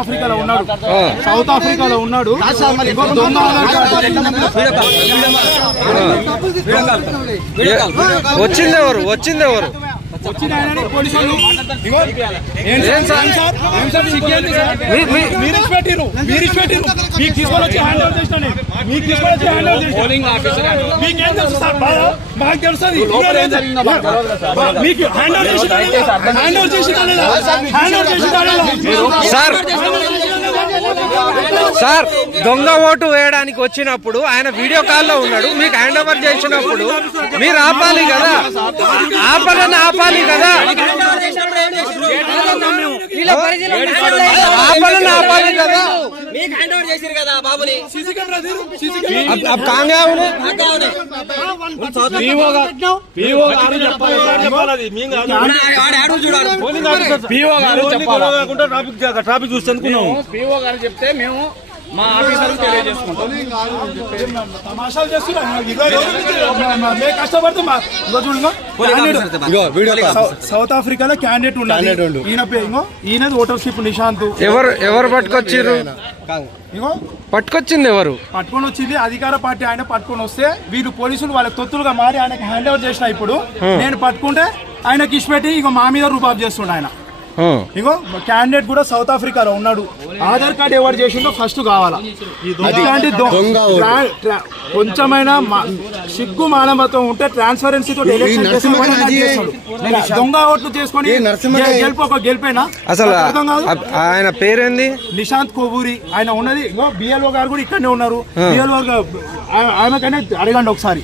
ఆఫ్రికాలో ఉన్నాడు, సౌత్ ఆఫ్రికాలో ఉన్నాడు. దొంగ వచ్చిందెవరు వచ్చిన ఆయనని పోలీసులు మీకు తీసుకొని వచ్చి హ్యాండ్ ఓవర్ చేసినా, మీకు తీసుకొని వచ్చి హ్యాండ్ ఓవర్ చేసినా. మీకేం తెలుసు సార్? మాకు తెలుస్తుంది. మీకు హ్యాండ్ ఓవర్ చేసి సార్ దొంగ ఓటు వేయడానికి వచ్చినప్పుడు ఆయన వీడియో కాల్లో ఉన్నాడు, మీకు హ్యాండ్ ఓవర్ చేసినప్పుడు మీరు ఆపాలి కదా, ఆపాలి కదా, ఆపాలి కదా. अब कहाँ गया उन्हें? ట్రాఫిక్ చూస్తే పిఓ గారు చెప్తే మేము మా ఆఫీసర్లు తెలియజేసుకుంటాం. తమాషాలు సౌత్ ఆఫ్రికాలో క్యాండిడేట్ ఉన్నాడు, ఈయనది ఓటర్షిప్ నిశాంత్. ఎవరు పట్టుకొచ్చారు? పట్టుకొచ్చింది ఎవరు? పట్టుకొని వచ్చింది అధికార పార్టీ. ఆయన పట్టుకొని వస్తే వీళ్ళు పోలీసులు వాళ్ళ తొత్తులుగా మారి ఆయనకి హ్యాండ్ ఓవర్ చేసిన. ఇప్పుడు నేను పట్టుకుంటే ఆయనకి ఇచ్చిపెట్టి ఇక మా మీద రూపాబు చేస్తుండే ఆయన. ఇగో క్యాండిడేట్ కూడా సౌత్ ఆఫ్రికాలో ఉన్నాడు. ఆధార్ కార్డు ఎవరు చేసిందో ఫస్ట్ కావాలా. కొంచెమైనా సిగ్గు మానవత్వం ఉంటే ట్రాన్స్పరెన్సీతో దొంగ ఓట్లు చేసుకొని గెలిపేనా? అసలు ఆయన పేరేంది? నిశాంత్ కోవూరి. ఆయన ఉన్నది బిఎల్ఓ గారు కూడా ఇక్కడనే ఉన్నారు. బిఎల్ఓ ఆయనకైనా అడగండి ఒకసారి.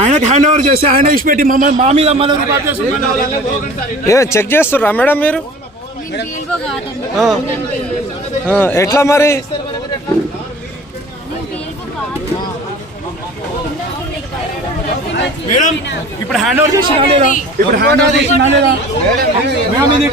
ఆయనకి హ్యాండ్ ఓవర్ చేస్తే ఆయన ఇచ్చిపెట్టి మమ్మల్ని మా మీద చెక్ చేస్తుర్రా మేడం మీరు? ఎట్లా మరి? మేడం ఇప్పుడు హ్యాండ్ ఓవర్ చేసినా లేదా? ఇప్పుడు హ్యాండ్ ఓవర్ చేసినా లేదా? మేడం ఇది